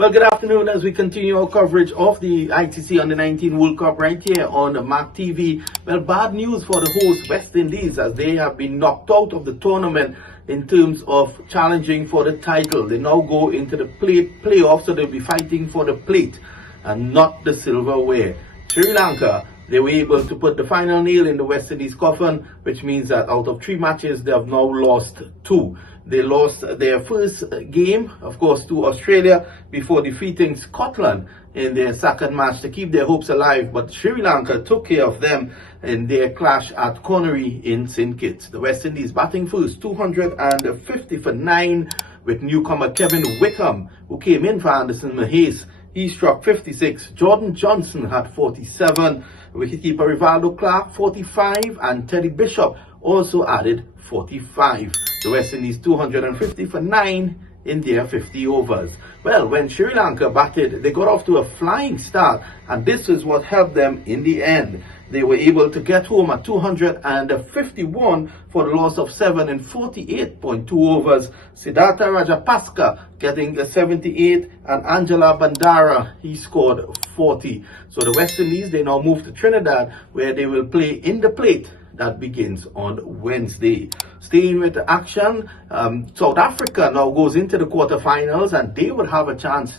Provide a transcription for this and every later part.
Well, good afternoon as we continue our coverage of the ICC Under-19 World Cup right here on MAQ TV. Well, bad news for the host West Indies as they have been knocked out of the tournament in terms of challenging for the title. They now go into the playoffs, so they'll be fighting for the plate and not the silverware. Sri Lanka, they were able to put the final nail in the West Indies coffin, which means that out of 3 matches, they have now lost 2. They lost their first game, of course, to Australia before defeating Scotland in their second match to keep their hopes alive. But Sri Lanka took care of them in their clash at Connery in St. Kitts. The West Indies batting first, 250 for 9 with newcomer Kevin Wickham, who came in for Anderson Mahes. He struck 56. Jordan Johnson had 47. Wicketkeeper Rivaldo Clark 45 and Teddy Bishop also added 45. The West Indies 250 for 9 in their 50 overs. Well, when Sri Lanka batted, they got off to a flying start, and this is what helped them in the end. They were able to get home at 251 for the loss of 7 in 48.2 overs. Siddhartha Rajapaksa getting a 78, and Angela Bandara, he scored 40. So the West Indies, they now move to Trinidad, where they will play in the plate that begins on Wednesday. Staying with the action, South Africa now goes into the quarterfinals, and they would have a chance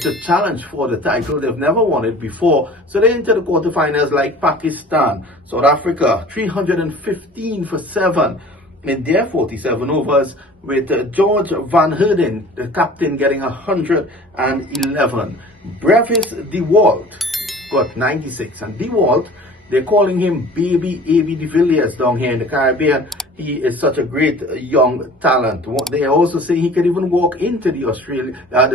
to challenge for the title. They've never won it before, so they're into the quarterfinals like Pakistan. South Africa 315 for 7 in their 47 overs, with George Van Heerden, the captain, getting 111. Brevis de Walt got 96, and de Walt, they're calling him Baby A.B. de Villiers down here in the Caribbean. He is such a great young talent. They also say he could even walk into the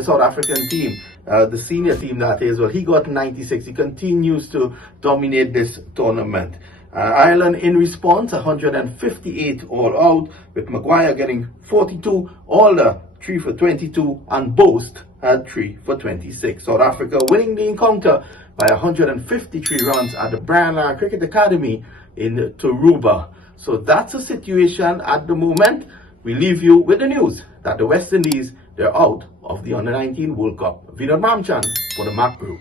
South African team, the senior team that is. Well, he got 96. He continues to dominate this tournament. Ireland in response, 158 all out, with Maguire getting 42, Alder 3 for 22, and Boast had 3 for 26. South Africa winning the encounter by 153 runs at the Brian Lara Cricket Academy in Tarouba. So that's the situation at the moment. We leave you with the news that the West Indies, they're out of the Under-19 World Cup. Vinod Mamchan for the MAQ Group.